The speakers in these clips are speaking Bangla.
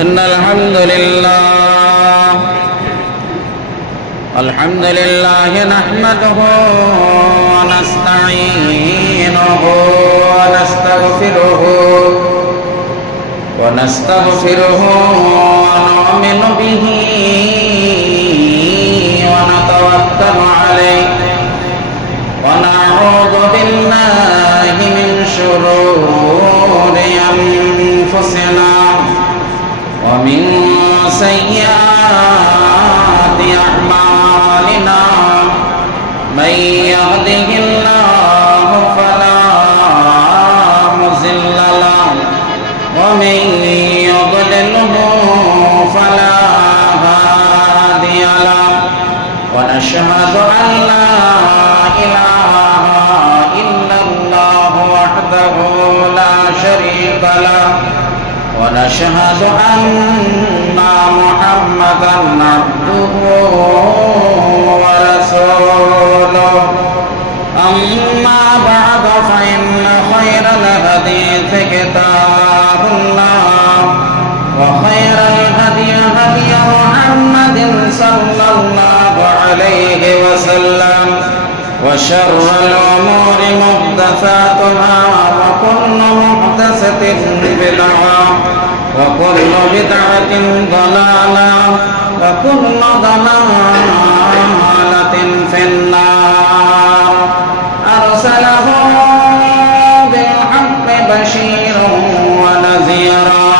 إن الحمد لله نحمده ونستعينه ونستغفره ونؤمن به ونتوكل عليه ونعوذ بالله من شرور أنفسنا ومن سيئات أعمالنا من يهده الله فلا مضل له ومن يضلله فلا هادي له ونشهد أن لا إله إلا الله وحده لا شريك له ونشهد أن محمدا عبده ورسوله أما بعد فإن خير الحديث كتاب الله وخير الهدي هدي محمد صلى الله عليه وسلم وشر الأمور محدثاتها وكل محدثة بدعة وكل بدعة ضلالة وكل ضلالة في النار أرسله بالحق بشيرا ونذيرا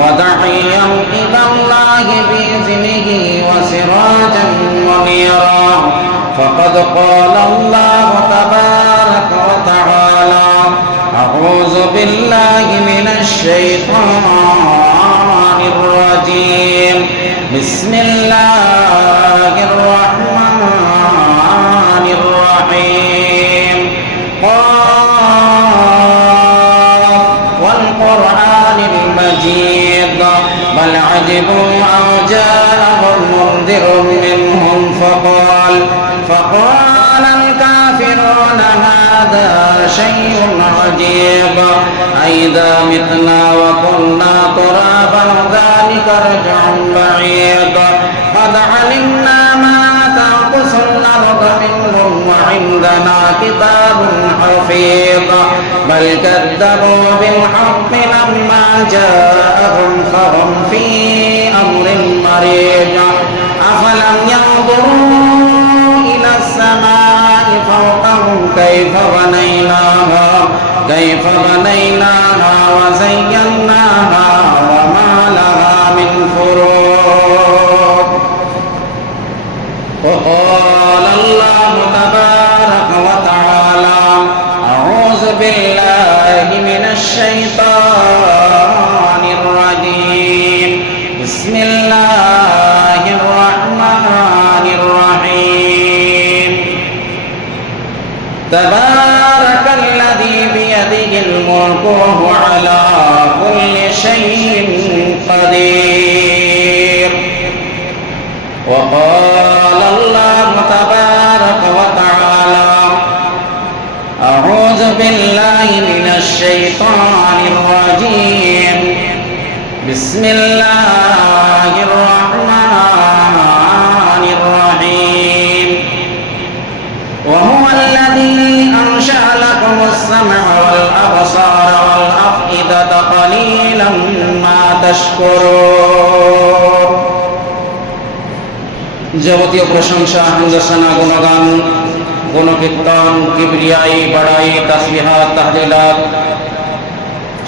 وداعيا إلى الله بإذنه وسراجا منيرا فقد قال الله تبارك وتعالى أعوذ بالله من الشيطان الرجيم بسم الله الرحمن الرحيم قاف والقرآن المجيد بل عجبوا أن جاءهم منذر منهم فقال الكافرون هذا شيء عجيب أئذا متنا وكنا ترابا ذلك رجع بعيد قد علمنا ما تنقص الأرض منهم وعندنا كتاب حفيظ بل كذبوا بالحق لما جاءهم فهم في أمر مريج أفلم ينظروا إلى السماء فوقهم كيف بنيناها وزيناها وما لها من فروج وقال الله تبارك وتعالى أعوذ بالله من الشيطان الرجيم بسم الله الرحمن الرحيم تبارك الذي بيده الملك وهو على كل شيء قدير وقال الله تبارك وتعالى أعوذ بالله من الشيطان الرجيم بسم الله الرحمن الرحيم وهو الذي أنشأ لكم السمع والأبصار والأفئدة قليلا ما تشكرون যাবতীয় প্রশংসা হামদসানা গুণগান গুণকীর্তন কিবরিয়াই বড়াই তাসবিহাত তাহলিলাত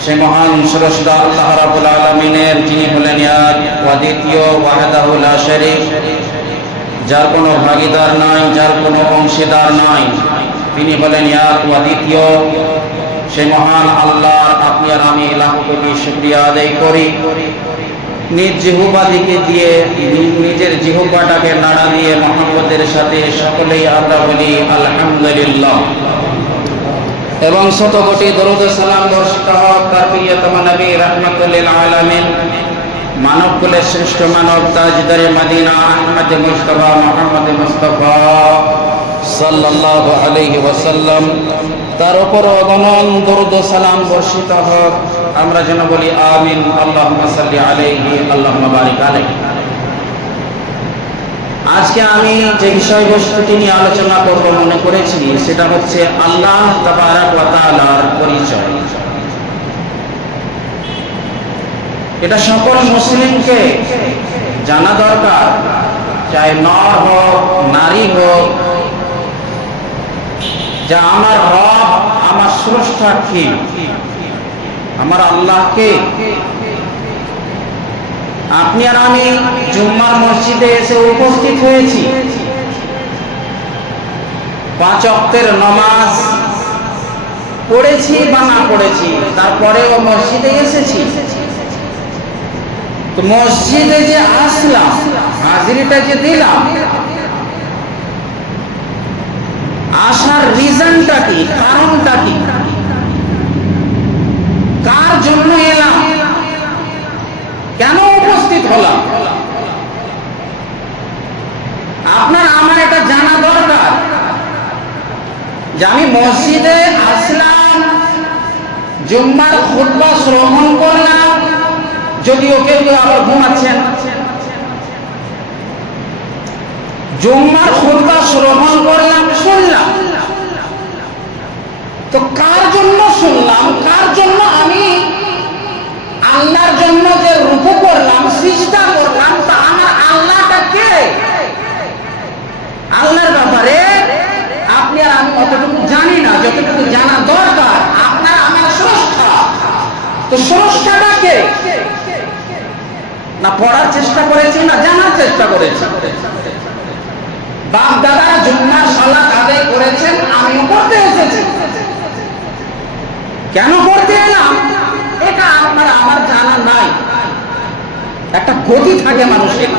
সে মহান স্রষ্টা আল্লাহ রাব্বুল আলামিনের, যিনি হলেন এক অদ্বিতীয় ওয়াহদাহু লা শারীক, যার কোনো ভাগীদার নাই, যার কোনো অংশীদার নাই। তিনি হলেন এক অদ্বিতীয়। সে মহান আল্লাহর আপনি আর আমি লাখ কোটি শুকরিয়া আদায় করি। নিজ জিহ্বাদিকে দিয়ে, নিজের জিহ্বাটাকে নাড়া দিয়ে মুহাম্মদের সাথে সকলেই আমরা বলি আলহামদুলিল্লাহ। এবং শত কোটি দরুদ সালাম বর্ষিত হোক তার প্রিয়তম নবী রাহমাতুল লিল আলামিন, মানব কুলের শ্রেষ্ঠ মানব, তাজদারে মদিনা আহমদ মুস্তাফা মুহাম্মদ মুস্তাফা সাল্লাল্লাহু আলাইহি ওয়াসাল্লাম, তার উপর অগণন দরুদ ও সালাম বর্ষিত হোক। আমরা যেন বলি আমিন। আল্লাহুম্মা সাল্লি আলাইহি, আল্লাহুম্মা বারিক আলাইহি। আজকে আমি যে বিষয়বস্তুটি নিয়ে আলোচনা করব মনে করেছি, সেটা হচ্ছে আল্লাহ তাবারক ওয়া তাআলার পরিচয়। এটা সকল মুসলিমকে জানা দরকার, চাই নর হোক নারী হোক, যে আমার রব, আমার স্রষ্টা কে, আমার আল্লাহ কে। আপনি আর আমি জুম্মার মসজিদে এসে উপস্থিত হয়েছি, 5 ওয়াক্তের নামাজ পড়েছি বা না পড়েছি, তারপরেও মসজিদে এসেছি। তো মসজিদে যে আসলাম, হাজিরিটা যে দিলাম, আসার রিজনটা কি, কারণটা কি, কার জন্য এলাম, কেন উপস্থিত হলাম, আপনার আমার এটা জানা দরকার। যে আমি মসজিদে আসলাম, জুম্মার খুতবা শ্রবণ করলাম, যদিও কেউ কেউ আবার ঘুমাচ্ছেন, জুম্মার খুতবা শ্রবণ করলাম, শুনলাম, তো কার জন্য শুনলাম, কার জন্য আমি আল্লাহর জন্য যে রুকু করলাম, সিজদা করলাম, তা আমার আল্লাহটা কে, আল্লাহর ব্যাপারে আপনি আর আমি অতটুকু জানি না, যতটুকু জানা দরকার। আপনার আমার স্রষ্টা, তো স্রষ্টাটা কে না পড়ার চেষ্টা করেছি, না জানার চেষ্টা করেছি। বাপ দাদারা জুম্মার সালাত আদায় করেছেন, আমিও করতে এসেছি। কেন করতে এলাম এটা আপনার আমার জানা নাই। একটা গতি থাকে মানুষের।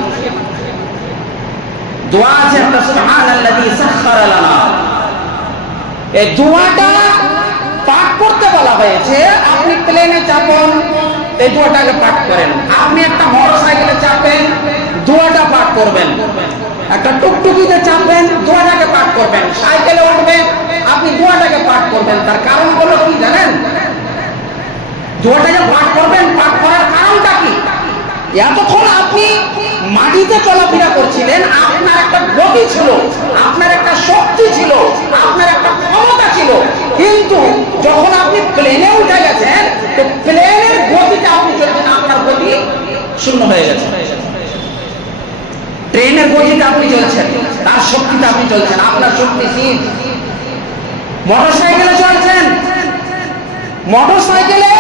দোয়া আছে একটা, সুবহানাল্লাযী সাখখারা লানা। এই দোয়াটা পাঠ করতে বলা হয়েছে। আপনি প্লেনে চাপেন, এই দোয়াটাকে পাঠ করেন। আপনি একটা মোটরসাইকেলে চাপেন, দোয়াটা পাঠ করবেন। একটা টুকটুকিতে চাপবেন, দোয়াটাকে পাঠ করবেন। সাইকেলে উঠবেন, আপনি দোয়াটাকে পাঠ করবেন। তার কারণ হলো কি জানেন? দোয়াটাকে পাঠ করবেন, পাঠ করার কারণটা কি? এতক্ষণ আপনি মাটিতে চলাফেরা করছিলেন, আপনার একটা গতি ছিল, আপনার একটা শক্তি ছিল, আপনার একটা ক্ষমতা ছিল। কিন্তু যখন আপনি প্লেনে উঠে গেছেন, তো প্লেনের গতিটা আপনি চলছেন, আপনার গতি শূন্য হয়ে গেছে। ট্রেনের গতিতে আপনি চলছেন, তার শক্তিতে আপনি চলছেন, আপনার শক্তি স্থির। মোটরসাইকেলে চলছেন, মোটরসাইকেলে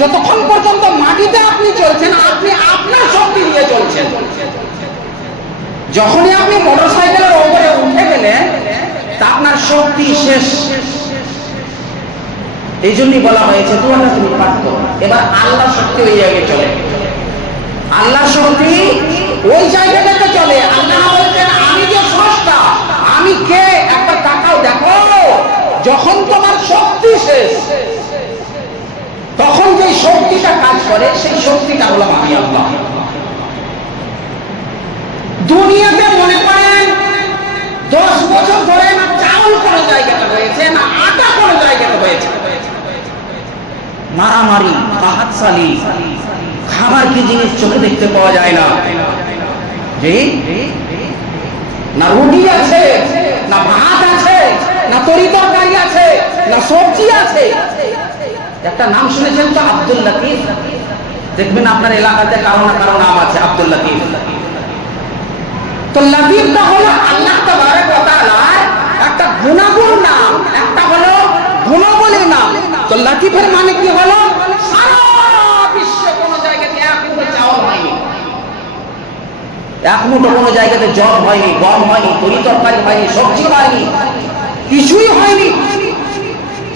যতক্ষণ পর্যন্ত মাটিতে আপনি চলছেন, আপনি আপনার শক্তি দিয়ে চলছেন। যখনই আপনি মোটরসাইকেলের উপরে উঠে গেলেন, তা আপনার শক্তি শেষ। এই জন্যই বলা হয়েছে দোয়াটা তুমি পাঠ করো। এবার আল্লাহ শক্তি ওই জায়গায় চলে, আল্লাহ শক্তি ওই জায়গাটাতে চলে। আল্লাহ বলছেন আমি যে স্রষ্টা, আমি কে, একটা তাকাও, দেখো। যখন তোমার শক্তি শেষ, তখন যে শক্তিটা কাজ করে, সেই শক্তিটা হলো আমি আল্লাহ। দুনিয়াতে মনে করেন 10 বছর ধরে না চাউল কোনো জায়গাতে হয়েছে, না আটা কোনো জায়গাতে হয়েছে, মারামারি, বাহাতশালী, খাবার কি জিনিস চোখে দেখতে পাওয়া যায় না। জি, না রুটি আছে, না ভাত আছে, না তরি তরকারি আছে, না সবজি আছে। একটা নাম শুনেছেন তো, আব্দুল লতিফ? দেখবেন আপনার এলাকাতে কারো না কারো নাম আছে আব্দুল লতিফ। তো লতিফটা হলো আল্লাহ তাবারক ওয়া তাআলার একটা গুণাগুণ নাম, একটা হলো গুণাবলী নাম। তো লতিফের মানে কি হলো? সারা বিশ্বে কোনো জায়গাতে এক মুঠো চাউল হয়নি, এক মুঠো কোনো জায়গাতে জল হয়নি, গম হয়নি, তরি তরকারি হয়নি, সবজি হয়নি, কিছুই হয়নি।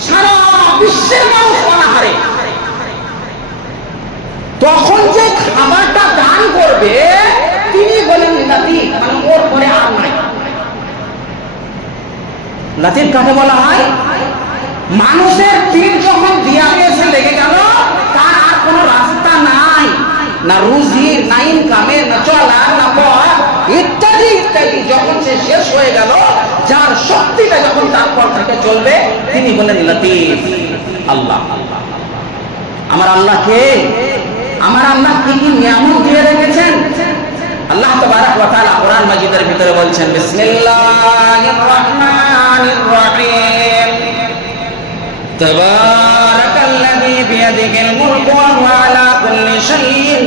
সারা বিশ্বের মানুষ অনাহারে। তখন যে খাবারটা দান করবে, তিনি বলেন লতিফ, মানে ওর পরে আর নাই। লতিফ কাকে বলা হয়? মানুষের তীর যখন দিয়ালে এসে লেগে গেল, তার আর কোনো রাস্তা নাই, না রুজির, না ইনকামের, না চলার, না পথ, ইত্যাদি ইত্যাদি। যখন সে শেষ হয়ে গেল, যার শক্তিটা যখন তারপর থেকে চলবে তিনি বলেন লতিফ। আল্লাহ, আমার আল্লাহকে, আমার আল্লাহ কি কি নিয়ামত দিয়ে রেখেছেন। আল্লাহ তাবারক ওয়া তাআলা কোরআন মাজিদের ভিতরে বলছেন বিসমিল্লাহির রহমানির রহিম তাবারাকাল্লাযী বিয়াদিহিল মুলকু ওয়া হুয়া আলা কুল্লি শাইইন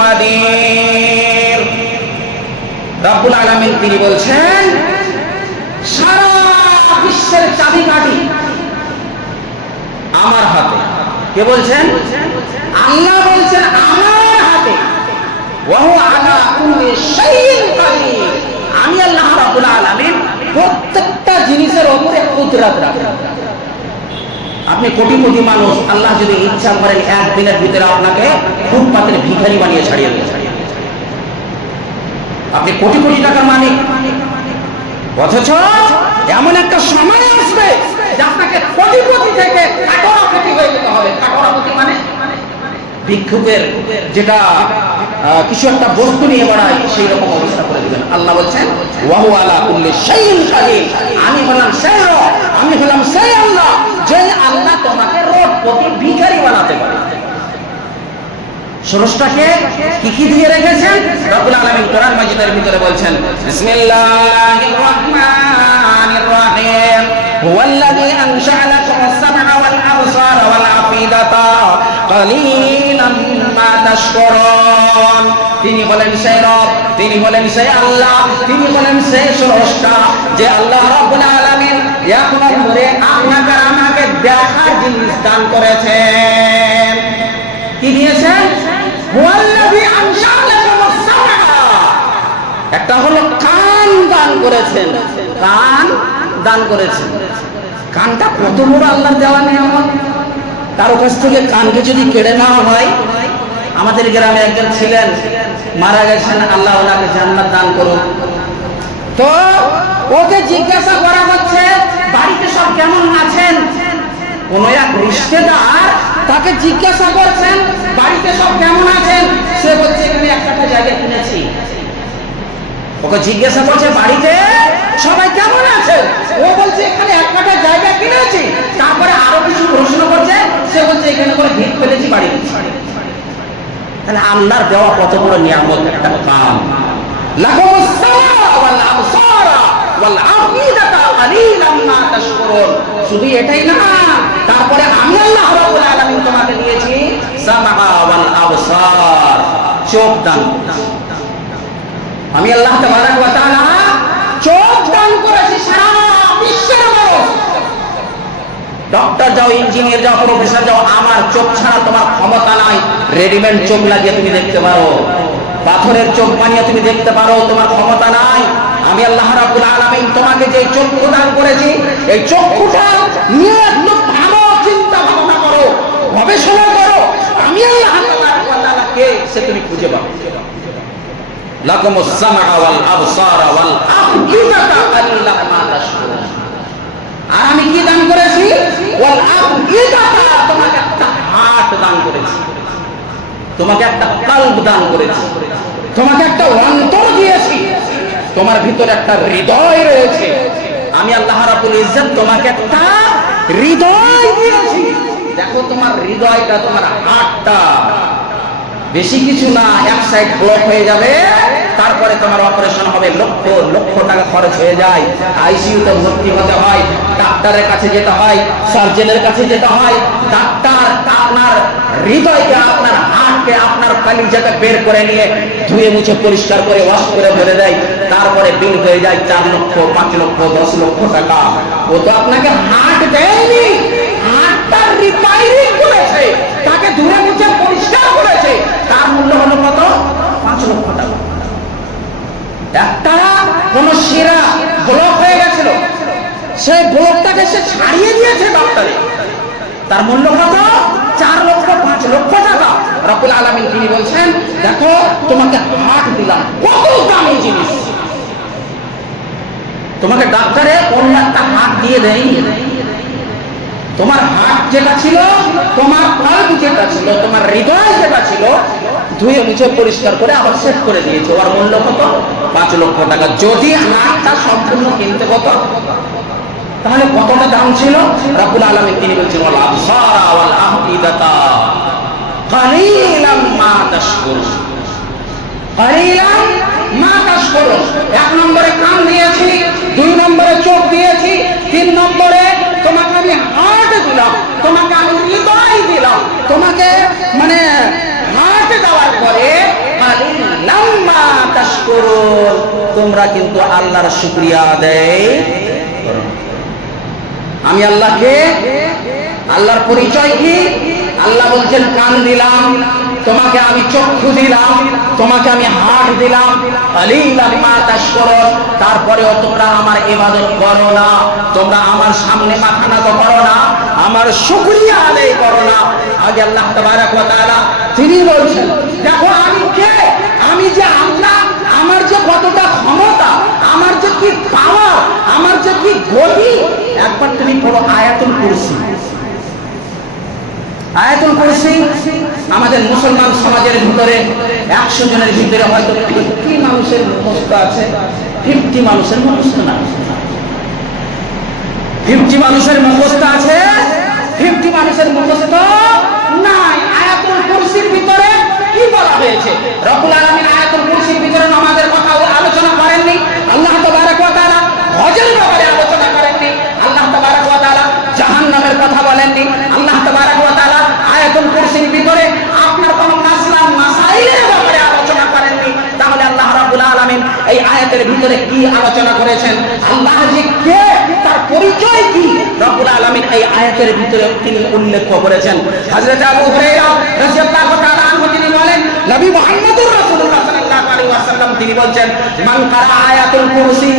কাদির। রব্বুল আলামিন তিনি বলছেন সারা বিশ্বের চাবিকাঠি আমার হাতে। কে বলছেন? আল্লাহ বলছেন আমার হাতে। ওয়া হুয়া আলা কুল্লি শাইইন কাদির। আমি আল্লাহ রাব্বুল আলামিন প্রত্যেকটা জিনিসের উপরে কুদরত রাখি। আপনি কোটি কোটি মানুষ, আল্লাহ যদি ইচ্ছা করেন একদিনের ভিতরে আপনাকে ফুটপাতের ভিখারি বানিয়ে ছাড়িয়ে দেবেন। আপনি কোটি কোটি টাকার মালিক, অথচ এমন একটা সময় আসবে যে আপনাকে কোটিপতি থেকে কাটরাপতি হয়ে যেতে হবে। কাটরাপতি মানে ভিক্ষুকের যেটা কিছু একটা বস্তু নিয়ে বেড়ায় সেই রকম অবস্থা করে দিবেন। আল্লাহ বলছেন ওয়া হুয়া আলা কুল্লি শাইইন কাদির। আমি হলাম সেই রব, আমি হলাম সেই আল্লাহ যে আল্লাহ তোমাকে রোডপতি ভিখারি বানাতে পারে। স্রষ্টাকে কি কি দিয়ে রেখেছেন রব্বুল আলামিন কোরআন মাজিদের ভিতরে বলছেন বিসমিল্লাহির রহমানির রহিম হুয়াল্লাযী আনশাআ লাকুমুস সামআ ওয়াল আবসারা ওয়াল আফিদাতা কালিলাম মা তাশকুরুন। তিনি বলেন সেই রব, তিনি বলেন সেই আল্লাহ, তিনি বলেন সেই স্রষ্টা যে আল্লাহ রাব্বুল আলামিন এক নম্বরে আপনাকে আমাকে দেখার জিনিস দান করেছেন। কি দিয়েছেন? হুয়াল্লাযী আনশাআ লাকুমুস সামআ, একটা হলো কান দান করেছেন। কান দান করেছেন। কানটা কত বড় আল্লাহর দেওয়া নিয়ামত। কারো কাছ থেকে কানকে যদি কেড়ে নেওয়া হয়, আমাদের গ্রামে একজন ছিলেন, মারা গেছেন, আল্লাহ ওনাকে জান্নাত দান করুন। তো ওকে জিজ্ঞাসা করা হচ্ছে বাড়িতে সব কেমন আছেন। কোন এক রিশতেদার তাকে জিজ্ঞাসা করছেন বাড়িতে সব কেমন আছেন। সে বলছে এখানে একটা জায়গা কিনেছি। ওকে জিজ্ঞাসা করছে বাড়িতে সবাই কেমন আছে। ও বলছে এখানে একটা জায়গা কিনেছি। তারপরে আরো কিছু প্রশ্ন করছে, সে বলছে এখানে করে ভিত ফেলেছি বাড়ি। তাহলে আল্লাহর দেওয়া কত বড় নিয়ামত একটা কান। লাকুমুস সামআ ওয়াল আবসারা ওয়াল আফিদাতা কালিলাম মা তাশকুরুন। শুধু এটাই না, তারপরে আমি আল্লাহ রাব্বুল আলামিন তোমাকে দিয়েছি সামআ ওয়াল আবসার, চোখ দান। আমি আল্লাহ তাবারক ওয়া তাআলা চোখ দান করেছি সারা বিশ্বের মানুষ। ডক্টর যাও, ইঞ্জিনিয়ার যাও, প্রফেসর যাও, আমার চোখ ছাড়া তোমার ক্ষমতা নাই। রেডিমেড চোখ লাগিয়ে তুমি দেখতে পারো, পাথরের চোখ বানিয়ে তুমি দেখতে পারো, তোমার ক্ষমতা নাই। আমি আল্লাহ রাব্বুল আলামিন তোমাকে যে চক্ষু দান করেছি, এই চক্ষুটা নিয়ে একটু ভালো চিন্তা ভাবনা করো, গবেষণা করো। আমি আল্লাহ তাবারক ওয়া তাআলা কে সে তুমি খুঁজে পাবে। লাকুমুস সামআ ওয়াল আবসারা ওয়াল আফইদাতা কালিলাম মা তাশকুরুন। আর আমি কি দান করেছি? ওয়াল আফইদাতা, তোমাকে একটা হার্ট দান করেছি, তোমাকে একটা কলব দান করেছি, তোমাকে একটা অন্তর দিয়েছি, তোমার ভিতরে একটা হৃদয় রয়েছে। আমি আল্লাহ রাব্বুল ইজ্জত তোমাকে একটা হৃদয় দিয়েছি। দেখো তোমার হৃদয়টা, তোমার হার্টটা বেশি কিছু না, এক সাইড ব্লক হয়ে যাবে, তারপরে তোমার অপারেশন হবে, লক্ষ লক্ষ টাকা খরচ হয়ে যায়, আইসিইউতে ভর্তি হতে হয়, ডাক্তারের কাছে যেতে হয়, সার্জনের কাছে যেতে হয়। ডাক্তার আপনার হৃদয়কে, আপনার হার্টকে, আপনার কলিজাকে বের করে নিয়ে ধুয়ে মুছে পরিষ্কার করে ওয়াশ করে ভরে দেয়। তারপরে বিল হয়ে যায় 4 লক্ষ, 5 লক্ষ, 10 লক্ষ টাকা। ও তো আপনাকে হার্ট দেয়নি, হার্টটা রিপেয়ারিং করেছে, তাকে ধুয়ে মুছে পরিষ্কার করেছে। তার মূল্য হলো কত? 5 লক্ষ টাকা। একটা কোন শিরা ব্লক হয়ে গেছিল, সেই ব্লকটাকে সে ছাড়িয়ে দিয়েছে ডাক্তারে, তার মূল্য কত? 4 লক্ষ, 5 লক্ষ টাকা। রব্বুল আলামিন তিনি বলছেন দেখো তোমাকে হার্ট দিলাম, কত দামি জিনিস। তোমাকে ডাক্তারে অন্য একটা হার্ট দিয়ে দেয়, তোমার হাত যেটা ছিল, তোমার কলব যেটা ছিল, তোমার হৃদয় যেটা ছিল, ধুয়ে মুছে পরিষ্কার করে আবার সেট করে দিয়েছে। ওর মূল্য কত? 5 লক্ষ টাকা। যদি হাতটা সম্পূর্ণ কিনতে কত, তাহলে কতটা দাম ছিল? রব্বুল আলামিন তিনি বলছেন ওয়াল আবসারা ওয়াল আফইদাতা কালিলাম মা তাশকুরুন, কালিলাম মা তাশকুরুন। 1 নম্বরে কান দিয়েছি, 2 নম্বরে চোখ দিয়েছি, 3 নম্বরে তোমাকে আমি হার্ট দিলাম, তোমাকে আমি হৃদয় দিলাম, তোমাকে মানে হার্ট দেওয়ার পরে কালিলাম মা তাশকুরুন, তোমরা কিন্তু আল্লাহর শুকরিয়া আদায় করো। আমি আল্লাহকে, আল্লাহর পরিচয় কি? আল্লাহ বলছেন কান দিলাম, তোমাকে আমি চক্ষু দিলাম, তোমাকে আমি হাত দিলাম, কালিলাম মা তাশকুরুন, তারপরেও তোমরা আমার ইবাদত করো না, তোমরা আমার সামনে মাথা নত করো না, আমার শুকরিয়া আদায় করো না। আগে আল্লাহ তাবারক ওয়া তাআলা তিনি বলছেন দেখো আমি কে, আমি যে আল্লাহ, আমার যে কতটা ক্ষমতা, আমার যে কি পাওয়ার, আমার যে কি গতি। একবার তুমি পড়ো আয়াতুল কুরসি। আয়াতুল কুরসি আমাদের মুসলমান সমাজের ভিতরে 100 জনের ভিতরে হয়তো 50 মানুষের মুখস্থ আছে, 50 মানুষের মুখস্থ না। 50 মানুষের মুখস্থ আছে, 50 মানুষের মুখস্থ নাই। আয়াতুল কুরসির ভিতরে কি বলা হয়েছে? রব্বুল আলামিন আয়াতুল কুরসির ভিতরে নামাজের কথা আলোচনা করেননি, আল্লাহ তাবারক ওয়া তাআলা হজের ব্যাপারে আলোচনা করেননি, আল্লাহ তাবারক ওয়া তাআলা জাহান্নামের কথা বলেননি, আল্লাহ তাবারক ওয়া তাআলা আয়াতুল কুরসির ভিতরে আপনার কোন মাসলা মাসাইলের ব্যাপারে আলোচনা করেননি। তাহলে আল্লাহ রাব্বুল আলামিন এই আয়াতের ভিতরে কি আলোচনা করেছেন? আল্লাহ যে কে, তার পরিচয় কি, রব্বুল আলামিন এই আয়াতের ভিতরে তিনি উল্লেখ করেছেন। হযরত আবু হুরায়রা রাদিয়াল্লাহু তাআলা আনহু তিনি বলেন, নবী মুহাম্মদুর রাসূলুল্লাহ সাল্লাল্লাহু আলাইহি ওয়াসাল্লাম তিনি বলেন, মান কারা আয়াতুল কুরসি,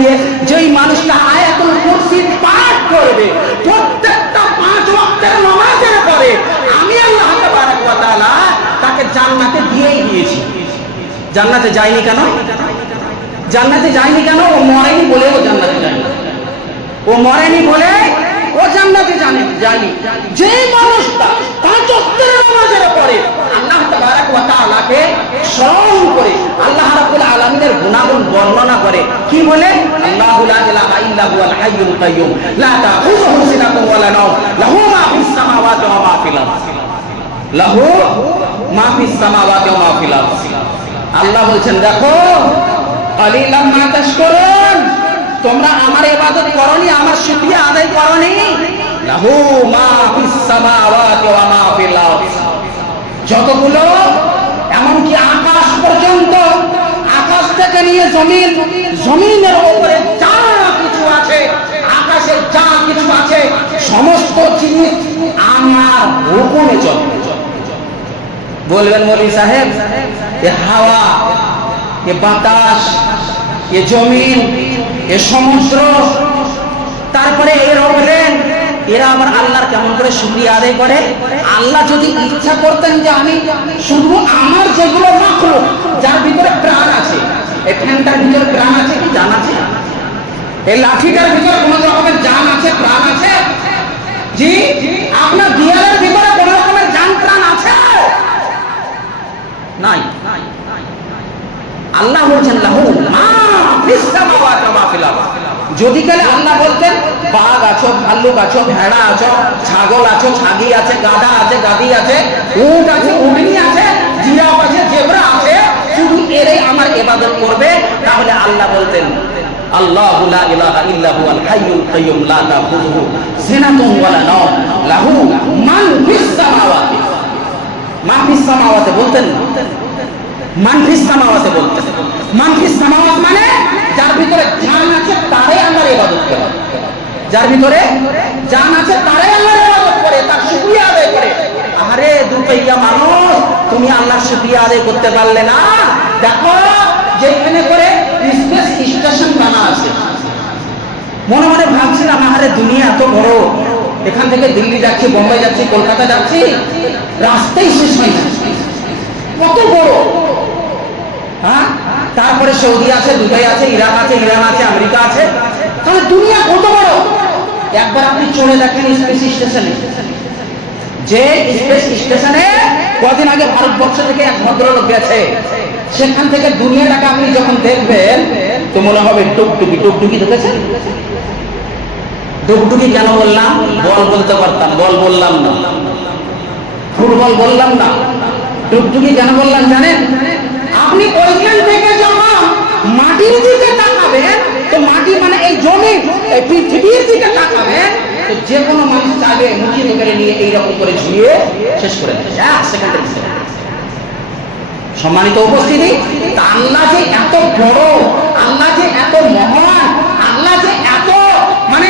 যেই মানুষটা আয়াতুল কুরসি পাঠ করবে প্রত্যেকটা 5 ওয়াক্তের নামাজের পরে, আমি আল্লাহ তাবারক ওয়া তাআলা তাকে জান্নাতে দিয়েই দিয়েছি। জান্নাতে যায়নি কেন? জান্নাতে যায়নি কেন? ও মরেনি বলে ও জান্নাতে যায়নি, ও মরেনি বলে ও জান্নাতে যায়নি। যে মানুষটা 5 ওয়াক্তের নামাজের পরে আল্লাহ তাবারক ওয়া তাআলাকে স্মরণ করে, আল্লাহ রাব্বুল আলামিনের গুণাগুণ বর্ণনা করে, কি বলে? আল্লাহু লা ইলাহা ইল্লা হুয়াল হাইয়ুল কাইয়্যুম লা তাখুযুহু সিনাতুন ওয়া লা নাওম লাহু মা ফিস সামাওয়াতি ওয়া মা ফিল আরদ, লাহু মা ফিস সামাওয়াতি ওয়া মা ফিল আরদ। আল্লাহ বলছেন দেখো কালিলাম মা তাশকুরুন, তোমরা আমার ইবাদত করনি, আমার শুকরিয়া আদায় করনি। লাহু মা ফিস সামাওয়াতি ওয়া মা ফিল আরদ, যতগুলো এমনকি আকাশ পর্যন্ত, আকাশ থেকে নিয়ে জমিন, জমিনের উপরে যা কিছু আছে, আকাশে যা কিছু আছে, সমস্ত জিনিস আমার হুকুমে চলে। বলবেন মৌলভী সাহেব, এ হাওয়া, এ বাতাস, এ জমিন, এ সমুদ্র, তারপরে এরোপ্লেন, এরা আমার আল্লাহর কেমন করে শুকরিয়া আদায় করে? আল্লাহ যদি ইচ্ছা করতেন যে আমি শুধু আমার যেগুলো মাখলুক, যার ভিতরে প্রাণ আছে, এই ফ্যানটার ভিতরে প্রাণ আছে কি জান আছে? এই লাঠিটার ভিতরে কোন রকমের জান আছে, প্রাণ আছে? জি, আপনার দিয়ালের ভিতরে কোন রকমের জান প্রাণ আছে? নাই। আল্লাহ বলছেন লাহু মা ফিস সামাওয়াতি ওয়া মা ফিল আরদ। যদি কালে আল্লাহ বলতেন বাঘ আছো, ভাল্লুক আছো, ভেড়া আছো, ছাগল আছো, ছাগি আছে, গাধা আছে, গাধি আছে, উট আছে, উটনি আছে, জিরাফ আছে, জেব্রা আছে, শুধু এরাই আমার ইবাদত করবে, তাহলে আল্লাহ বলতেন আল্লাহু লা ইলাহা ইল্লা হুয়াল হাইয়ুল কাইয়্যুম লা তাখুযুহু সিনাতুন ওয়া লা নাওম লাহু মান ফিস সামাওয়াতি, মান ফিস সামাওয়াতি বলতেন না, মান ফিস সামাওয়াতি বলতেন। মান ফিস সামাওয়াত মানে যার ভিতরে জান আছে তারাই আল্লাহর ইবাদত করে, যার ভিতরে জান আছে তারাই আল্লাহর ইবাদত করে, তার শুকরিয়া আদায় করে। আরে দুপাইয়া মানুষ, তুমি আল্লাহর শুকরিয়া আদায় করতে পারলে না? দেখো যেখানে করে স্পেস স্টেশন বানা আছে, মনে মনে ভাবছিলাম আরে দুনিয়া এত বড়, এখান থেকে দিল্লি যাচ্ছি, বোম্বাই যাচ্ছি, কলকাতা যাচ্ছি, রাস্তাই শেষ হয় না, কত বড়। হ্যাঁ, তারপরে সৌদি আছে, দুবাই আছে, ইরাক আছে, ইরান আছে, আমেরিকা আছে, তাহলে দুনিয়া কত বড়। একবার আপনি চলে দেখেন স্পেস স্টেশনে, যে স্পেস স্টেশনে কদিন আগে ভারতবর্ষ থেকে এক ভদ্রলোক গেছে, সেখান থেকে দুনিয়াটাকে আপনি যখন দেখবেন তো মনে হবে টুকটুকি। টুকটুকি দেখেছেন? টুকটুকি কেন বললাম? বল বলতে পারতাম, বল বললাম না। ফুটবল বললাম না। টুকটুকি কেন বললাম জানেন? আপনি ওইখান থেকে যখন মাটির দিকে তাকাবেন, তো মাটি মানে এই জমি, এই পৃথিবীর দিকে তাকাবেন, তো যে কোনো মানুষ চাইবে মুঠিয়ে করে নিয়ে এইরকম করে ঝুলিয়ে শেষ করে দেয় এক সেকেন্ডের ভিতরে। সম্মানিত উপস্থিতি, আল্লাহ যে এত বড়, আল্লাহ যে এত মহান, আল্লাহ যে এত মানে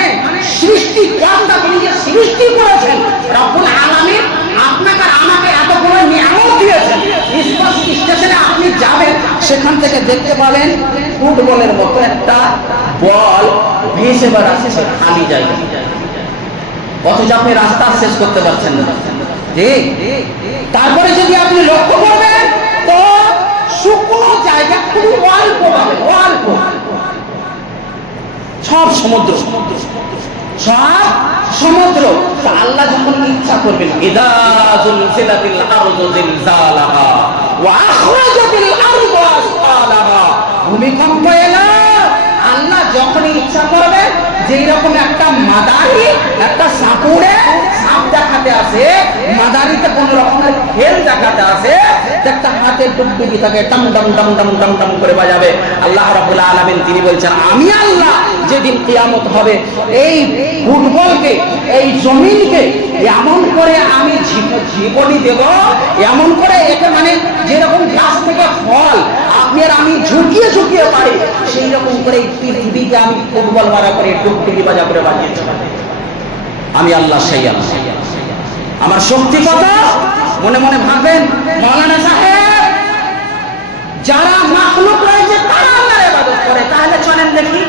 সৃষ্টিকর্তা, তিনি যে সৃষ্টি করেছেন রব্বুল আলামিন, আপনাকে আর আমাকে এত বড় নিয়ামত দিয়েছেন। স্পেস স্টেশনে আপনি যাবেন, সেখান থেকে দেখতে পাবেন ফুটবলের মতো একটা বল ভেসে বেড়াচ্ছে সে খালি জায়গা, অথচ আপনি রাস্তা শেষ করতে পারছেন না। ঠিক। তারপরে যদি আপনি লক্ষ্য করবেন তো শুকনো জায়গা খুব অল্প পাবেন, অল্প। সব সমুদ্র, সব সমুদ্র। আল্লাহ যখন ইচ্ছা করবেন, ইযা যুলজিলাতিল আরদু জিলজালাহা ওয়া আখরাজাতিল আরদু আসকালাহা, ভূমিকম্প এলো, আল্লাহ যখন ইচ্ছা করবেন, যেই রকম একটা মাদারি একটা সাপুড়ে সাপ দেখাতে আসে, মাদারিতে কোন রকমের খেল দেখাতে আসে, একটা হাতে টুকটুকি থাকে, টাম টাম টাম টাম টাম টাম করে বাজাবে। আল্লাহ রাব্বুল আলামিন তিনি বলছেন, আমি আল্লাহ যেদিন কিয়ামত হবে এই ফুটবলকে, এই জমিনকে এমন করে আমি জীবনী দেব, এমন করে একে মানে যেরকম গাছ থেকে ফল আপনি আর আমি ঝুঁকিয়ে ঝুঁকিয়ে পারি, সেই রকম করে এই পৃথিবীকে আমি ফুটবল মারা করে টুকটুকি বাজা করে বাজিয়েছি। আমি আল্লাহ, সেই আল্লাহ। আমার শক্তি কত মনে মনে ভাববেন মাওলানা সাহেব, যারা মাখলুক রয়েছে তারা আল্লাহর ইবাদত করে। তাহলে চলেন দেখি,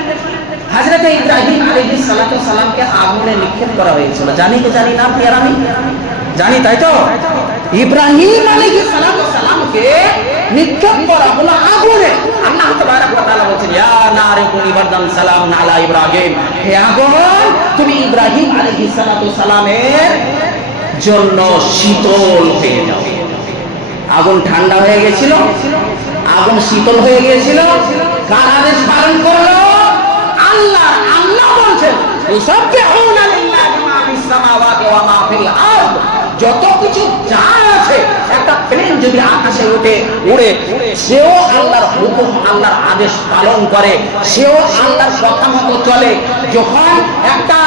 হযরত ইব্রাহিম আলাইহিস সালাতু সালামকে আগুনে নিক্ষেপ করা হয়েছিল, জানি কি জানি না? আপনি আর আমি জানি, তাই তো? ইব্রাহিম আলাইহিস সালাতু সালামকে নিক্ষেপ করা হলো আগুনে। আল্লাহ তাবারাক ওয়া তাআলা বলেন, ইয়া নারু কুনি বারদান সালামুন আলা ইব্রাহিম, হে আগুন তুমি ইব্রাহিম আলাইহিস সালাতু সালামের জন্য শীতল হয়ে যাও। আগুন ঠান্ডা হয়ে গেছিল, আগুন শীতল হয়ে গিয়েছিল, কার আদেশ পালন করলো? আল্লাহ। আল্লাহ বলছেন, ইউসাব্বিহুনা লিল্লাহি মা ফিস সামাওয়াতি ওয়া মা ফিল আরদ, যত কিছু যা আছে, একটা প্লেন যদি আকাশে উড়ে সেও আল্লাহর হুকুম, আল্লাহর আদেশ পালন করে, সেও আল্লাহর কথা মতো চলে। যখন একটা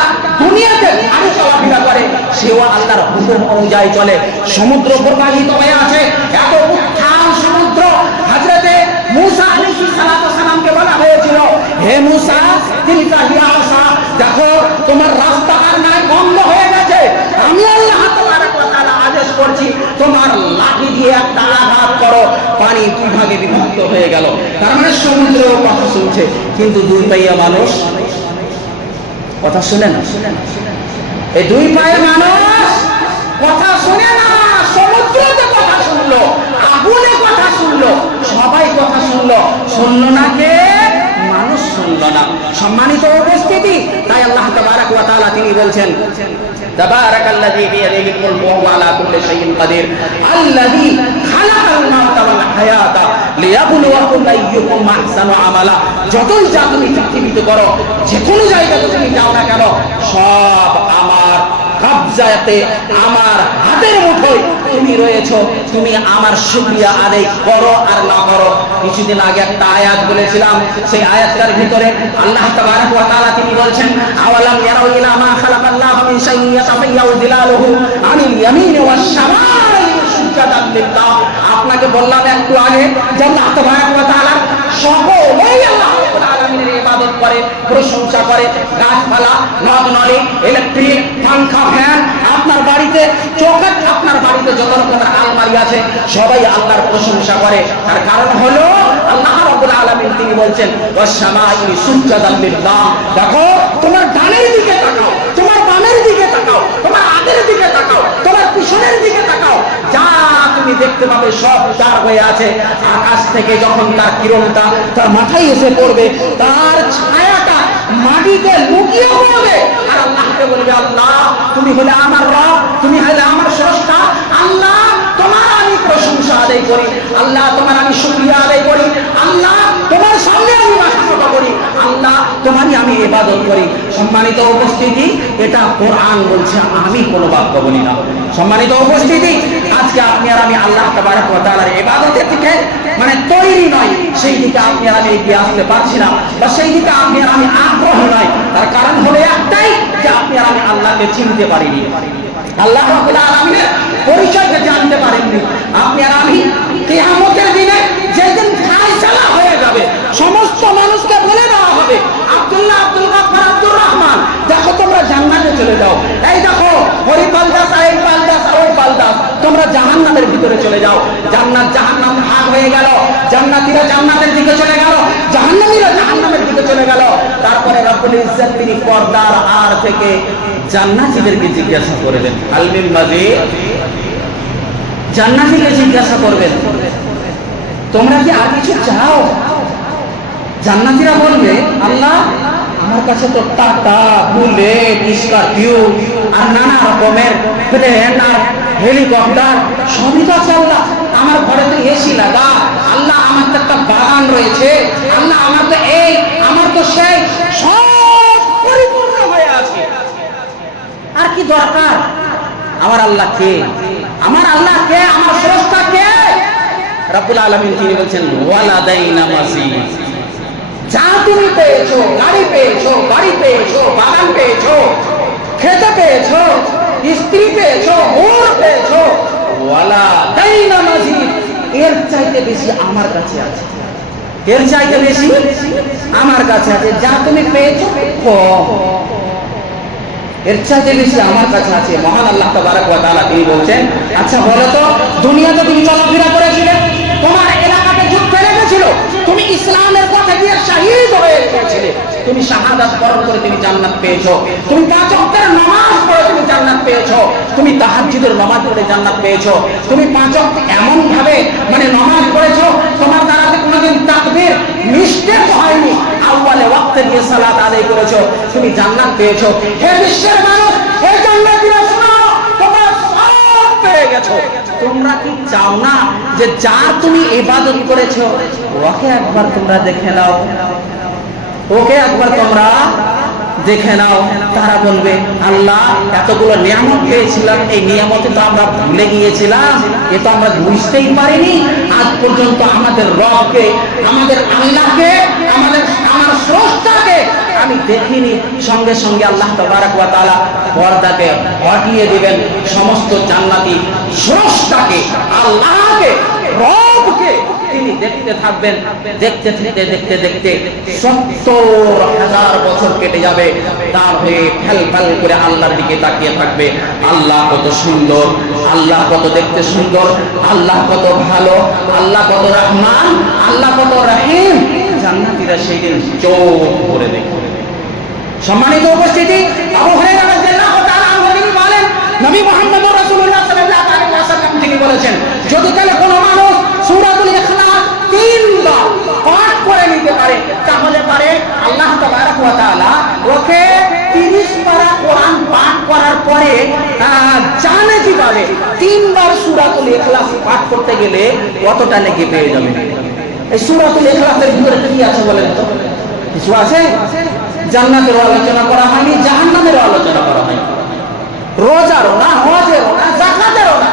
দুনিয়াতে গাড়ি চলাফেরা করে, সেও আল্লাহর হুকুম অনুযায়ী চলে। সমুদ্র প্রবাহিত হয়ে আছে, এত উত্থাল সমুদ্র। হযরতে মূসা আলাইহিস সালাতু সালামকে বলা হয়েছিল, হে মূসা, তিলকা হিয়া আসা, দেখো তোমার রাস্তা আর নাই, বন্ধ হয়ে গেছে। আমি আল্লাহ তাবারাক ওয়া তাআলা আদেশ করছি, তোমার লাঠি দিয়ে একটা আঘাত করো, পানি দুই ভাগে বিভক্ত হয়ে গেল। তার মানে সমুদ্র কথা শুনছে, কিন্তু দুই পাইয়া মানুষ কথা শুনে না। এই দুই পায়ে মানুষ কথা শুনে না। সমুদ্রতে কথা শুনলো, আগুনে কথা শুনলো, সবাই কথা শুনলো, শুনলো না কে? মানুষ শুনলো না। সম্মানিত উপস্থিতি, তাই আল্লাহ তাবারাক ওয়া তাআলা তিনি বলছেন, তাবারাকাল্লাযী বিয়াদিহিল মুলকু ওয়া হুয়া আলা কুল্লি শাইইন কাদির, আল্লাযী খালাকাল মাউতা ওয়াল হায়াতা লিয়াবলুয়াকুম আইয়ুকুম আহসানু আমালা। যতই যা তুমি পৃথিবীতে করো, যে কোনো জায়গাতে তুমি যাও না কেন, সব আমার কবজাতে, আমার হাতের মুঠোয় তুমি রয়েছো। তুমি আমার শুকরিয়া আদায় করো আর না করো। কিছুদিন আগে একটা আয়াত বলেছিলাম, সেই আয়াতটার ভিতরে আল্লাহ তাবারাক ওয়া তাআলা তিনি বলছেন, আওয়ালাম ইয়ারাউ ইলা মা খালাকাল্লাহু মিন শাইইন ইয়াতাফায়্যাউ যিলালুহু আনিল ইয়ামিনি ওয়াশ শামাইলি সুজদান লিল্লাহ। আপনাকে বললাম একটু আগে যে আল্লাহ তাবারাক ওয়া তাআলা সকলেই আল্লাহ রাব্বুল আলামিনের ইবাদত করে, প্রশংসা করে। গাছপালা, নদ নদী, ইলেকট্রিক, পাঙ্খা, ফ্যান, আপনার বাড়িতে চৌকাঠ, আপনার বাড়িতে যত রকমের আলমারি আছে, সবাই আল্লাহর প্রশংসা করে। তার কারণ হলো আল্লাহ রাব্বুল আলামিন তিনি বলছেন, ওয়াস শামাইলি সুজদান লিল্লাহ। দেখো, তোমার ডানের দিকে তাকাও, তোমার বামের দিকে তাকাও, তোমার আগের দিকে তাকাও, তোমার পিছনের দিকে তাকাও, যা তুমি দেখতে পাবে সব তার হয়ে আছে। আকাশ থেকে যখন তার কিরণটা তার মাথায় এসে পড়বে, তার ছায়াটা মাটিতে লুকিয়ে পড়বে, আর আল্লাহ আল্লাহকে বলবে, আল্লাহ তুমি হলে আমার রব, তুমি হলে আমার স্রষ্টা, আল্লাহ তোমার আমি প্রশংসা আদায় করি, আল্লাহ তোমার আমি শুকরিয়া আদায় করি, আল্লাহ তোমার সামনে আমি মাথা নত করি, আল্লাহ তোমারই আমি ইবাদত করি। সম্মানিত উপস্থিতি, এটা কোরআন বলছে, আমি কোনো বাক্য বলি না। সম্মানিত উপস্থিতি, আজকে আপনি আর আমি আল্লাহ তাবারক ওয়া তাআলার ইবাদতের দিকে তৈরি নয়, সেই দিকে আপনি আর আমি এগিয়ে আসতে পারছি না, বা সেই দিকে আপনি আর আমি আগ্রহী নয়। তার কারণ হলো একটাই, যে আপনি আর আমি আল্লাহকে চিনতে পারিনি, আল্লাহ রাব্বুল আলামিনের পরিচয়কে জানতে পারেননি। আপনি আর আমি কিয়ামতের দিনে যেদিন ফায়সালা হয়ে যাবে, সমস্ত মানুষকে বলে দেওয়া হবে, আব্দুল্লাহ, আব্দুল গাফফার, আব্দুর রহমান, দেখো তোমরা জান্নাতে চলে যাও, এই দেখো হরিপাল দাস, এই পাল দাস, ওই পাল দাস, তোমরা জাহান্নামের ভিতরে চলে যাও। জান্নাত জাহান্নাম ভাগ হয়ে গেল, জান্নাতীরা জান্নাতের দিকে চলে গেল, জাহান্নামীরা জাহান্নামের দিকে চলে গেল। তারপরে রব্বুল ইজ্জত তিনি পর্দার আড় থেকে জান্নাতীদেরকে জিজ্ঞাসা করবেন, আলমিন মাজিদ, জান্নাতীকে জিজ্ঞাসা করবেন, তোমরা কি আর কিছু চাও? জান্নাতীরা বলবে, আল্লাহ আমার কাছে তো টাকা, বুলেট, স্করপিও আর নানা রকমের প্লেন আর হেলিকপ্টার সবই তো আছে আল্লাহ। আমার ঘরে তো এসি লাগা, আল্লাহ আমার তো একটা বাগান রয়েছে, আল্লাহ আমার তো এই, আমার তো সেই, সব পরিপূর্ণ হয়ে আছে, আর কি দরকার? আমার আল্লাহ কে? আমার আল্লাহ কে? আমার স্রষ্টা কে? রব্বুল আলামিন তিনি বলছেন, ওয়ালাদাইনা মাজিদ, যা তুমি পেয়েছো, গাড়ি পেয়েছো, বাড়ি পেয়েছো, বাগান পেয়েছো, খেতে পেয়েছো, স্ত্রী পেয়েছো, ওর পেয়েছো, ওয়ালাদাইনা মাজিদ, এর চাইতে বেশি আমার কাছে আছে, এর চাইতে বেশি আমার কাছে আছে। যা তুমি পেয়েছো কম, এর চাইতে বেশি আমার কাছে আছে। মহান আল্লাহ তাবারক ওয়া তাআলা তিনি বলছেন, আচ্ছা বলো তো, দুনিয়াতে তুমি চলাফেরা করেছিলে, তোমার এলাকাতে যুদ্ধে লেগেছিল, তুমি ইসলামের পথে গিয়ে শহীদ হয়ে গিয়েছিলে, তুমি শাহাদাত বরণ করে তুমি জান্নাত পেয়েছো, তুমি 5 ওয়াক্তের নামাজ পড়ে তুমি জান্নাত পেয়েছো, তুমি তাহাজ্জুদের নামাজ পড়ে জান্নাত পেয়েছো, তুমি 5 ওয়াক্ত এমন ভাবে নামাজ পড়েছো, তোমার দ্বারাতে কোনোদিন তাকবীর মিস্টেক হয়নি, আউয়ালে ওয়াক্তে গিয়ে সালাত আদায় করেছো, তুমি জান্নাত পেয়েছো। হে বিশ্বের মানুষ, হে জান্নাতীরা, শোনো, তোমরা সব পেয়ে গেছো। তোমরা কি চাও না যে যার তুমি ইবাদত করেছো ওকে একবার তোমরা দেখে নাও, ওকে একবার তোমরা দেখে নাও? তারা বলবে, আল্লাহ এতগুলো নিয়ামত পেয়েছিলাম, এই নিয়ামতে তো আমরা ভুলে গিয়েছিলাম, এ তো আমরা বুঝতেই পারিনি, আজ পর্যন্ত আমাদের রবকে, আমাদের আল্লাহকে, আমার স্রষ্টাকে আমি দেখিনি। সঙ্গে সঙ্গে আল্লাহ তাবারক ওয়া তাআলা পর্দাকে হটিয়ে দিবেন, সমস্ত জান্নাতি স্রষ্টাকে, আল্লাহকে, রবকে তিনি দেখতে থাকবেন। দেখতে দেখতে দেখতে দেখতে 70,000 বছর কেটে যাবে, তার হয়ে ফেল ফেল করে আল্লাহর দিকে তাকিয়ে থাকবে। আল্লাহ কত সুন্দর, আল্লাহ কত দেখতে সুন্দর, আল্লাহ কত ভালো, আল্লাহ কত রহমান, আল্লাহ কত রহিম। জান্নাতীরা সেই দিন চোখ করে দেখবে। সম্মানিত উপস্থিতি, আবু হুরায়রা রাদিয়াল্লাহু তাআলা আনহু তিনি বলেন, নবী মুহাম্মদ রাসূলুল্লাহ সাল্লাল্লাহু আলাইহি ওয়াসাল্লাম তিনি বলেছেন, যদি তাহলে কোনো মানুষ সূরাতুল ইখলাস 3 বার পাঠ করে নিতে পারে, তাহলে পারে আল্লাহ তাবারক ওয়া তাআলা ওকে 30 পারা কোরআন পাঠ করার পরে জানে কিভাবে 3 বার সূরাতুল ইখলাস পাঠ করতে গেলে কতটা নেকি পেয়ে যাবে। এই সূরাতুল ইখলাসের ভিতরে কি আছে বলেন তো? কিছু আছে? জান্নাতেরও আলোচনা করা হয়নি, জাহান্নামেরও আলোচনা করা হয়নি, রোজারও না, হজেরও না, যাকাতেরও না,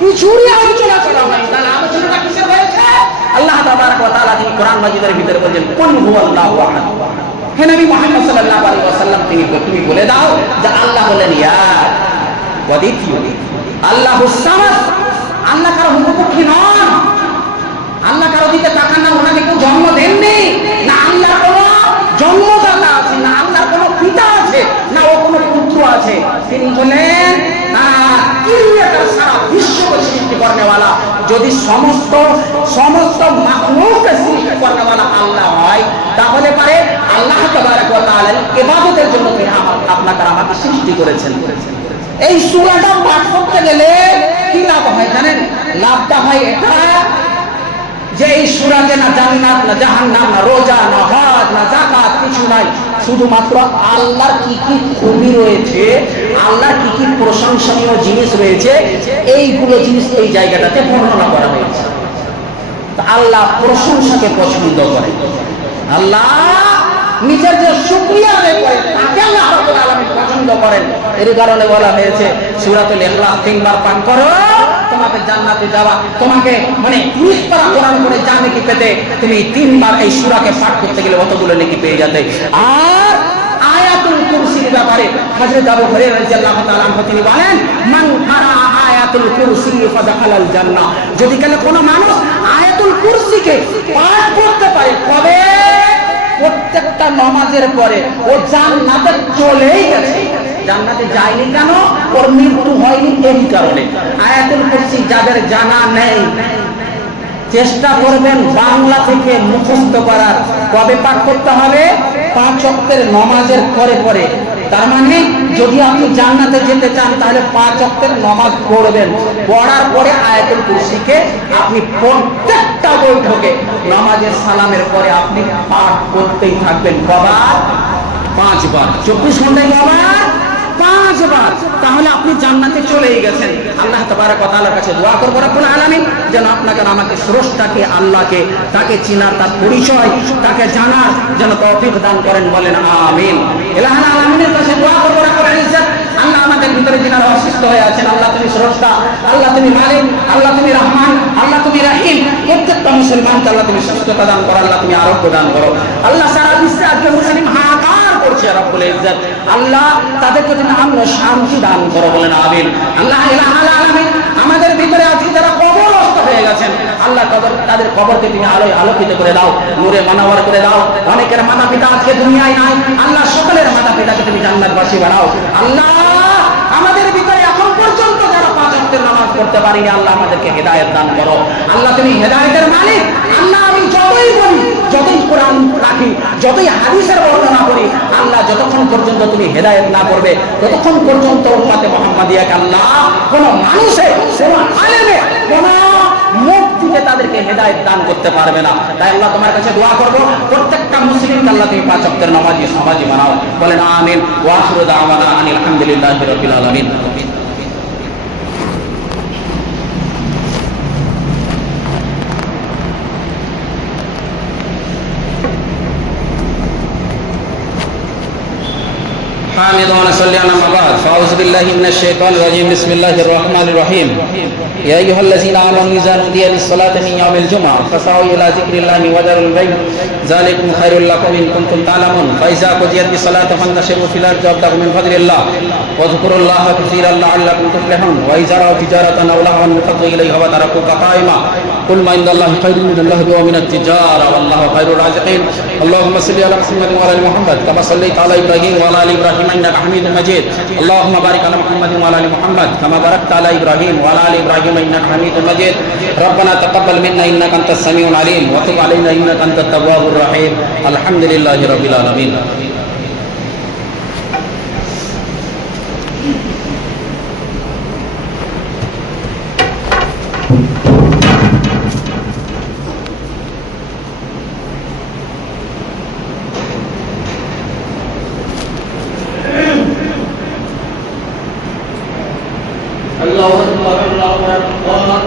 কিছুরই আলোচনা করা হয়নি। তাহলে আলোচনাটা কিসের হয়েছে? আল্লাহ তাবারক ওয়া তাআলা তিনি কোরআন মাজিদের ভিতরে বলেন, কুল হুয়াল্লাহু আহাদ। হে নবী মুহাম্মদ সাল্লাল্লাহু আলাইহি ওয়াসাল্লাম তুমি বলে দাও যে আল্লাহ বলেন ইয়াদ ওয়া দ্বিতীয় আল্লাহুস সামাদ, আল্লাহ কারো মুখোমুখি নন, আল্লাহ কারো দিকে তাকান না, ওনাকে কেউ জন্ম দেননি, না আল্লাহ কোনো জন্মদাতা আছে, না আল্লাহ কোনো পিতা আছে, না ও কোনো পুত্র আছে। তিনি বলেন সারা বিশ্বকে সৃষ্টি করনেওয়ালা, যদি সমস্ত মাখলুককে সৃষ্টি করনেওয়ালা আল্লাহ হয়, তাহলে পারে আল্লাহ তাবারক ওয়া তাআলা ইবাদতের জন্য তিনি আপনাকে আমাকে সৃষ্টি করেছেন। এই সূরাটা পাঠ করতে গেলে কি লাভ হয় জানেন? লাভটা হয় এটা যে এই সূরাতে না জান্নাত, না জাহান্নাম, না রোজা, না হজ, না যাকাত, কিছু নাই। শুধুমাত্র আল্লাহর কি কি খুবই রয়েছে, আল্লাহর কি কি প্রশংসনীয় জিনিস রয়েছে, এইগুলো জিনিস এই জায়গাটাতে বর্ণনা করা হয়েছে। আল্লাহ প্রশংসাকে পছন্দ করে, আল্লাহ নিজের যে শুকরিয়া আদায় করে তাকে আল্লাহ রাব্বুল আলামিন পছন্দ করেন। এর কারণে বলা হয়েছে সূরাতুল ইখলাস 3 বার পাঠ করো, তোমাকে জান্নাতে যাওয়া, তোমাকে মানে 20 পারা কোরআন করে জান্নাতি পেতে তুমি 3 বার এই সূরাকে পাঠ করতে গেলে অতগুলো নেকি পেয়ে যেতে। আর আয়াতুল কুরসির ব্যাপারে হযরত আবু হুরায়রা রাদিয়াল্লাহু তাআলা আনহু তিনি বলেন, মান কারা আয়াতুল কুরসি ফাদাখালাল জান্নাহ, যদি কোনো মানুষ আয়াতুল কুরসিকে পাঠ করতে পারে কবে? প্রত্যেকটা নামাজের পরে ও জান্নাতে চলেই গেছে। জান্নাতে যায়নি কেন? ওর মৃত্যু হয়নি এই কারণে। আয়াতুল কুরসি যাদের জানা নেই চেষ্টা করবেন বাংলা থেকে মুখস্থ করার। কবে পাঠ করতে হবে? 5 ওয়াক্তের নামাজের পরে পরে। তার মানে যদি আপনি জান্নাতে যেতে চান তাহলে 5 ওয়াক্তের নামাজ পড়বেন, পড়ার পরে আয়াতুল কুরসিকে আপনি প্রত্যেকটা বৈঠকে নামাজের সালামের পরে আপনি পাঠ করতেই থাকবেন। কবার? 5 বার। 24 ঘন্টায় কবার? 5 বার। তাহলে আপনি জান্নাতে চলেই গেছেন। আল্লাহ তাবারক ওয়া তাআলার কাছে দোয়া করব রব্বুল আলামিন যেন আপনাকে আমাকে স্রষ্টাকে আল্লাহকে তাকে চিনার, তার পরিচয় তাকে জানার যেন তৌফিক দান করেন, বলেন আমিন। ইলাহুল আলামিনের কাছে দোয়া করব রব্বুল ইজ্জত আল্লাহ আমাদের ভিতরে যিনারা অসুস্থ হয়ে আছেন, আল্লাহ তুমি স্রষ্টা, আল্লাহ তুমি মালিক, আল্লাহ তুমি রহমান, আল্লাহ তুমি রহিম। প্রত্যেকটা মুসলমানকে আল্লাহ তুমি সুস্থতা দান করো, আল্লাহ তুমি আরোগ্য দান করো। আল্লাহ সারা বিশ্বে আজকে মুসলিম হাহাকার করছে রব্বুল ইজ্জত, আল্লাহ তাদেরকে তুমি আমন শান্তি দান করো, বলেন আমিন। আল্লাহ ইলাহুল আলামিন আমাদের ভিতরে আজকে যারা কবরস্থ হয়ে গেছেন আল্লাহ তাদের কবরকে তুমি আলোয় আলোকিত করে দাও, নূরে মানওয়ার করে দাও। অনেকের মাতা পিতা আজকে দুনিয়ায় নাই, আল্লাহ সকলের মাতা পিতাকে তুমি জান্নাতবাসী বানাও। আল্লাহ আমাদের ভিতরে এখন পর্যন্ত যারা 5 ওয়াক্তের নামাজ পড়তে পারিনি আল্লাহ আমাদেরকে হেদায়েত দান করো। আল্লাহ তুমি হেদায়েতের মালিক। আল্লাহ আমি যতই বলি, যতই কোরআন রাখি, যতই হাদিসের বর্ণনা করি, আল্লাহ যতক্ষণ পর্যন্ত তুমি হেদায়েত না করবে ততক্ষণ পর্যন্ত উম্মতে মুহাম্মাদিয়াকে আল্লাহ কোন মানুষে, কোন আলেমে, কোন মুফতিকে তাদেরকে হেদায়েত দান করতে পারবে না। তাই আল্লাহ তোমার কাছে দোয়া করব প্রত্যেকটা মুসলিমকে আল্লাহ তুমি 5 ওয়াক্তের নামাজি সমাজি বানাও, বলেন আমিন। ওয়া আখিরু দাওয়ানা আনিল হামদুলিল্লাহি রাব্বিল আলামিন। حامد ونصلي على ما بعد فاعوذ بالله من الشيطان الرجيم بسم الله الرحمن الرحيم يا ايها الذين امنوا اذا نودي للصلاه من يوم الجمعه فاسعوا الى ذكر الله وذروا البيع ذلكم خير لكم ان كنتم تعلمون فاذا قضيت الصلاه فانتشروا في الارض وابتغوا من فضل الله واذكروا الله كثيرا لعلكم تفلحون واذا راوا تجاره او لهوا انفضوا اليها وتركوك قائما قل ما عند الله خير من اللهو ومن التجاره والله خير الرازقين اللهم صل على محمد وعلى ال محمد كما صليت على ابراهيم وعلى ال ابراهيم انك حميد مجيد اللهم بارك على محمد وعلى ال محمد كما باركت على ابراهيم وعلى ال ابراهيم انك حميد مجيد ربنا تقبل منا انك انت السميع العليم وتب علينا انك انت التواب الرحيم الحمد لله رب العالمين الله أكبر الله أكبر